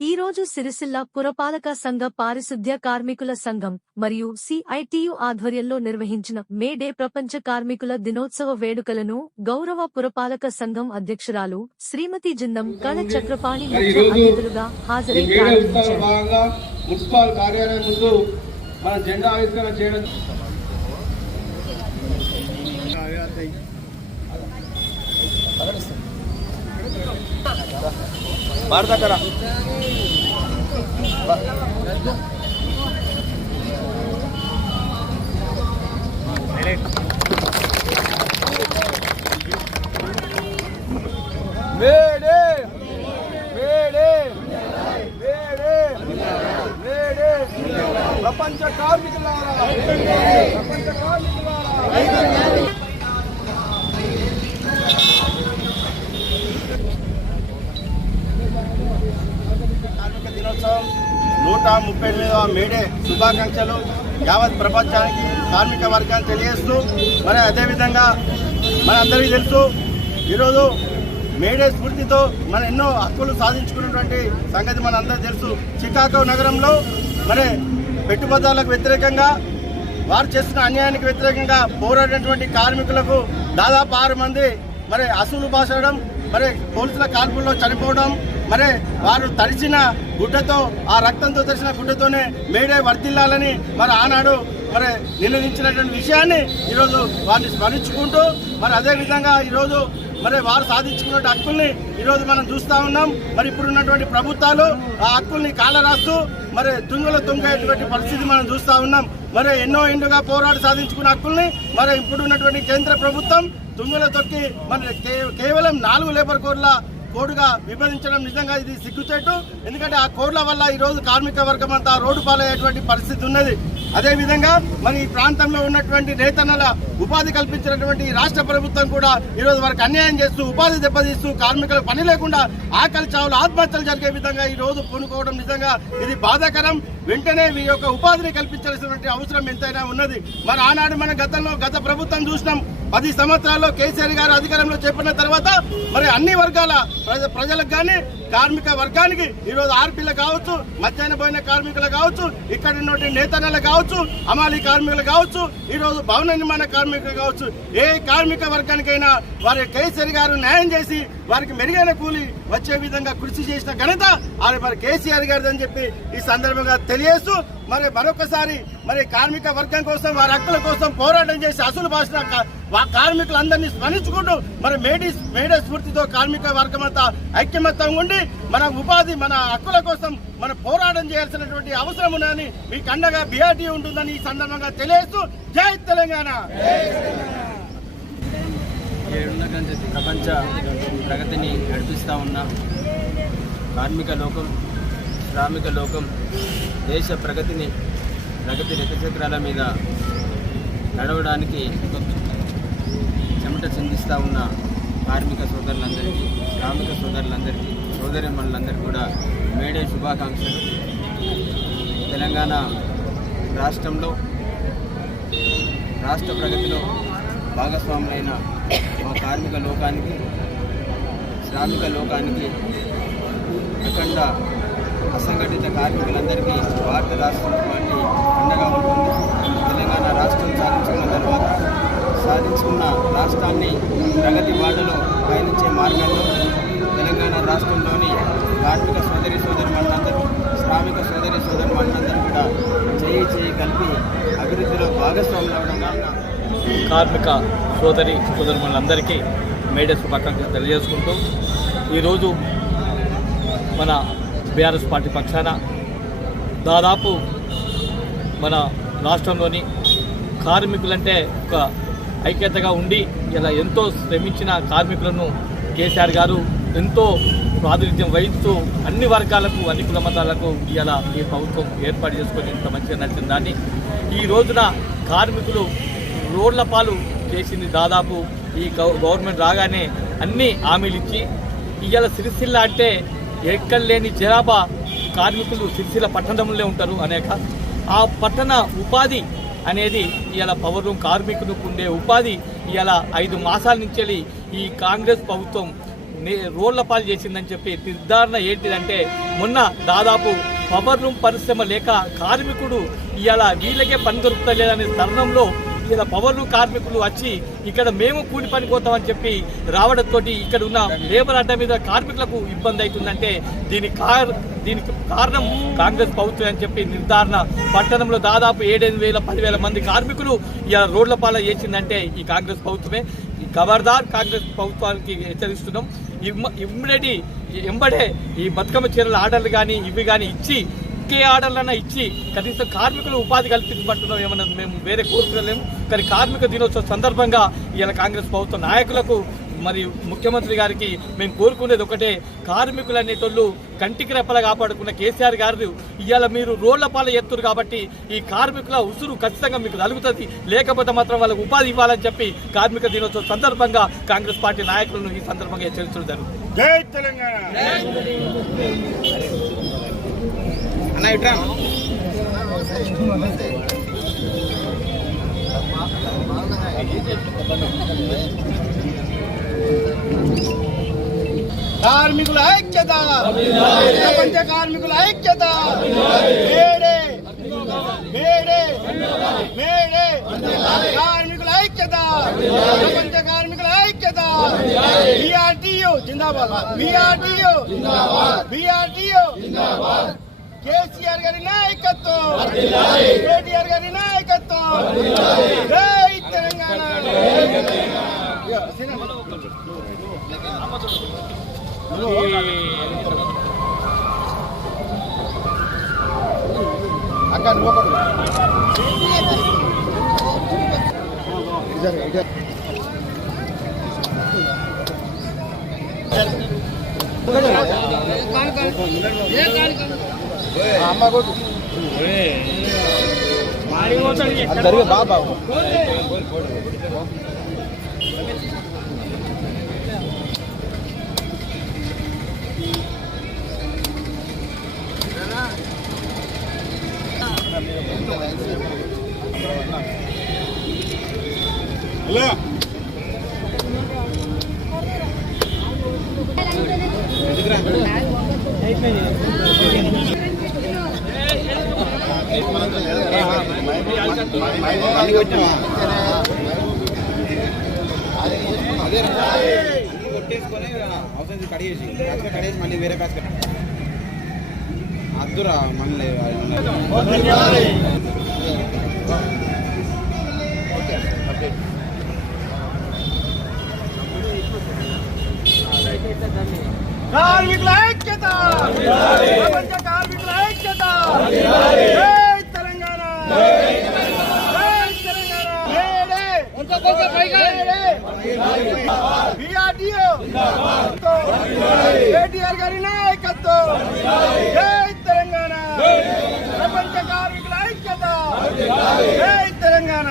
ఈ రోజు సిరిసిల్ల పురపాలక సంఘ పారిశుద్ధ్య కార్మికుల సంఘం మరియు సిఐటియు ఆధ్వర్యంలో నిర్వహించిన మే డే ప్రపంచ కార్మికుల దినోత్సవ వేడుకలను గౌరవ పురపాలక సంఘం అధ్యక్షురాలు శ్రీమతి జిందం కళ చక్రపాణి ముఖ్య అతిథులుగా హాజరై ప్రారంభించారు. మున్సిపల్ కార్యాలయం ముందు మన జెండా ఆవిష్కరణ చేయడం భారతకర ప్రపంచ కార్మికులారా దినోత్సవం 138వ మేడే శుభాకాంక్షలు యావత్ ప్రపంచానికి కార్మిక వర్గాన్ని తెలియజేస్తూ మరి అదేవిధంగా మన అందరికీ తెలుసు ఈరోజు మేడే స్ఫూర్తితో మన ఎన్నో హక్కులు సాధించుకున్నటువంటి సంగతి మన అందరికీ తెలుసు. చికాగో నగరంలో మరి పెట్టుబడులకు వ్యతిరేకంగా వారు చేస్తున్న అన్యాయానికి వ్యతిరేకంగా పోరాడినటువంటి కార్మికులకు దాదాపు 6 మంది మరి అసూలు బాసడం, మరి పోలీసుల కాల్పుల్లో చనిపోవడం, మరి వారు తడిచిన గుడ్డతో ఆ రక్తంతో తడిచిన గుడ్డతోనే మేడే వర్ధిల్లాలని మరి ఆనాడు మరి నిర్ణయించినటువంటి విషయాన్ని ఈరోజు వారిని స్మరించుకుంటూ మరి అదేవిధంగా ఈరోజు మరి వారు సాధించుకున్న హక్కుల్ని ఈరోజు మనం చూస్తూ ఉన్నాం. మరి ఇప్పుడు ఉన్నటువంటి ప్రభుత్వాలు ఆ హక్కుల్ని కాలరాస్తూ మరి తుంగేటువంటి పరిస్థితి మనం చూస్తూ ఉన్నాం. మరి ఎన్నో ఎండుగా పోరాడి సాధించుకున్న హక్కుల్ని మరి ఇప్పుడున్నటువంటి కేంద్ర ప్రభుత్వం తుంగలో తొక్కి మరి కేవలం 4 లేబర్ కోడ్గా విభజించడం నిజంగా ఇది సిగ్గుచేటు. ఎందుకంటే ఆ కోడ్ల వల్ల ఈరోజు కార్మిక వర్గం అంతా రోడ్డు పాలయ్యేటువంటి పరిస్థితి ఉన్నది. అదేవిధంగా మరి ఈ ప్రాంతంలో ఉన్నటువంటి నేతన్నల ఉపాధి కల్పించినటువంటి రాష్ట్ర ప్రభుత్వం కూడా ఈరోజు వారికి అన్యాయం చేస్తూ ఉపాధి దెబ్బతీస్తూ కార్మికులకు పని లేకుండా ఆకలి చావులు ఆత్మహత్యలు జరిగే విధంగా ఈ రోజు పూనుకోవడం నిజంగా ఇది బాధాకరం. వెంటనే ఈ యొక్క ఉపాధిని కల్పించాల్సినటువంటి అవసరం ఎంతైనా ఉన్నది. మరి ఆనాడు మన గత ప్రభుత్వం చూసినాం. 10 సంవత్సరాల్లో కేసీఆర్ గారు అధికారంలో చేపట్టిన తర్వాత మరి అన్ని వర్గాల ప్రజలకు కానీ కార్మిక వర్గానికి ఈరోజు ఆర్పీలు కావచ్చు, మధ్యాహ్న భోజన కార్మికులు కావచ్చు, ఇక్కడ ఉన్నటువంటి నేతన్నలు కావచ్చు, అమాలి కార్మికులు కావచ్చు, ఈరోజు భవన నిర్మాణ కార్మికులు కావచ్చు, ఏ కార్మిక వర్గానికైనా వారి కేసీఆర్ గారు న్యాయం చేసి వారికి మెరుగైన కూలి వచ్చే విధంగా కృషి చేసిన ఘనత మరి కేసీఆర్ గారిది అని చెప్పి ఈ సందర్భంగా తెలియజేస్తూ మరి మరొకసారి మరి కార్మిక వర్గం కోసం వారి హక్కుల కోసం పోరాటం చేసి అసలు భాష కార్మికులందరినీ స్మరించుకుంటూ మరి మేడే స్ఫూర్తితో కార్మిక వర్గం అంతా ఐక్యమత్యంగా ఉండి మన ఉపాధి మన హక్కుల కోసం మన పోరాటం చేయాల్సినటువంటి అవసరం ఉన్నదని మీకు అండగా బీఆర్టీ ఉంటుందని ఈ సందర్భంగా తెలియజేస్తూ జై తెలంగాణ. ప్రపంచ ప్రగతిని నడిపిస్తూ ఉన్న కార్మిక లోకం, శ్రామిక లోకం దేశ ప్రగతి రథచక్రాల మీద నడవడానికి చెమట చిందిస్తూ ఉన్న కార్మిక సోదరులందరికీ, శ్రామిక సోదరులందరికీ, సోదరిమణులందరికీ కూడా మేడే శుభాకాంక్షలు. తెలంగాణ రాష్ట్రంలో రాష్ట్ర ప్రగతిలో భాగస్వాములైన మా కార్మిక లోకానికి, శ్రామిక లోకానికి, అఖండ అసంఘటిత కార్మికులందరికీ భారత రాష్ట్రం పార్టీ అండగా ఉంటుంది. తెలంగాణ రాష్ట్రం సాధించుకున్న రాష్ట్రాన్ని ప్రగతి బాటలో పయనించే మార్గంలో తెలంగాణ రాష్ట్రంలోని కార్మిక సోదరిమణులందరూ, శ్రామిక సోదరిమణులందరూ కూడా చేయి కలిపి అభివృద్ధిలో భాగస్వాములు అవడం కార్మిక సోదరిమణులందరికీ మేడే శుభాకాంక్షలు తెలియజేసుకుంటూ ఈరోజు మన బీఆర్ఎస్ పార్టీ పక్షాన దాదాపు మన రాష్ట్రంలోని కార్మికులంటే ఒక ఐక్యతగా ఉండి ఇలా ఎంతో శ్రమించిన కార్మికులను కేసీఆర్ గారు ఎంతో ప్రాతినిధ్యం వహిస్తూ అన్ని వర్గాలకు, అన్ని కుల మతాలకు ఇలా ఈ ప్రభుత్వం ఏర్పాటు చేసుకొని ఇంత మంచిగా నడిచిన దాన్ని ఈ రోజున కార్మికులు రోడ్ల పాలు చేసింది. దాదాపు ఈ గవర్నమెంట్ రాగానే అన్ని హామీలు ఇచ్చి ఇవాళ సిరిసిల్ల అంటే ఎక్కడ లేని జనాభా కార్మికులు సిరిసిల్ల పట్టణంలో ఉంటారు. అనేక ఆ పట్టణ ఉపాధి అనేది ఇలా పవర్ రూమ్ కార్మికులకు ఉండే ఉపాధి ఇలా 5 మాసాల నుంచి ఈ కాంగ్రెస్ ప్రభుత్వం రోడ్ల పాలు చేసిందని చెప్పి నిర్ధారణ ఏంటిదంటే మొన్న దాదాపు పవర్ లూమ్ పరిశ్రమ లేక కార్మికుడు ఇలా వీళ్ళకే పని దొరుకుతలేదనే తరుణంలో ఇలా పవర్ లూమ్ కార్మికులు వచ్చి ఇక్కడ మేము కూలి పని పోతామని చెప్పి రావడంతో ఇక్కడ ఉన్న లేబర్ అడ్డ మీద కార్మికులకు ఇబ్బంది అవుతుందంటే దీనికి కారణం కాంగ్రెస్ ప్రభుత్వం అని చెప్పి నిర్ధారణ పట్టణంలో దాదాపు 7,000-10,000 మంది కార్మికులు ఇలా రోడ్ల పాల చేసిందంటే ఈ కాంగ్రెస్ ప్రభుత్వమే. ఈ ఖబర్దార్ కాంగ్రెస్ ప్రభుత్వానికి హెచ్చరిస్తున్నాం. ఎంబడే ఈ బతుకమ్మ చీరల ఆర్డర్లు కానీ ఇవి కానీ ఇచ్చి ఇంకే ఆర్డర్లన్నా ఇచ్చి కనీసం కార్మికులు ఉపాధి కల్పించమంటున్నాం. ఏమన్నా మేము వేరే కోరుకోలేము. కానీ కార్మిక దినోత్సవం సందర్భంగా ఇలా కాంగ్రెస్ ప్రభుత్వ నాయకులకు మరియు ముఖ్యమంత్రి గారికి మేము కోరుకునేది ఒకటే, కార్మికులు అనేటోళ్ళు కంటికి రెప్పలా కాపాడుకున్న కేసీఆర్ గారు ఇవాళ మీరు రోడ్ల పాల ఎత్తురు కాబట్టి ఈ కార్మికుల ఉసురు ఖచ్చితంగా మీకు తగులుతుంది, లేకపోతే మాత్రం వాళ్ళకు ఉపాధి ఇవ్వాలని చెప్పి కార్మిక దినోత్సవం సందర్భంగా కాంగ్రెస్ పార్టీ నాయకులను ఈ సందర్భంగా హెచ్చరించడం జరుగుతుంది. జై తెలంగాణ. కార్మికుల ఐక్యత, ప్రపంచ కార్మికుల ఐక్యత, మేడే మేడే మేడే, కార్మికుల ఐక్యత, ప్రపంచ కార్మికుల ఐక్యత, BRTU జిందాబాద్, BRTU BRTU జిందాబాద్, కేసీఆర్ గారి నాయకత్వం, కేటీఆర్ గారి నాయకత్వం, జై తెలంగాణ. అక్క నువ్వు అమ్మ కొట్టు జరిగే బాబా హలో కొట్టేసుకొని అవసరం కడిగేసి మళ్ళీ వేరే ప్యాస్ అద్దురా మళ్ళీ కార్మికుల ఐక్యత, ప్రపంచ కార్మికుల ఐక్యత, జై తెలంగాణ, జై తెలంగాణ, మేడే BRTU, కేటీఆర్ గారి నాయకత్వం, జై తెలంగాణ, ప్రపంచ కార్మికుల ఐక్యత, జై తెలంగాణ.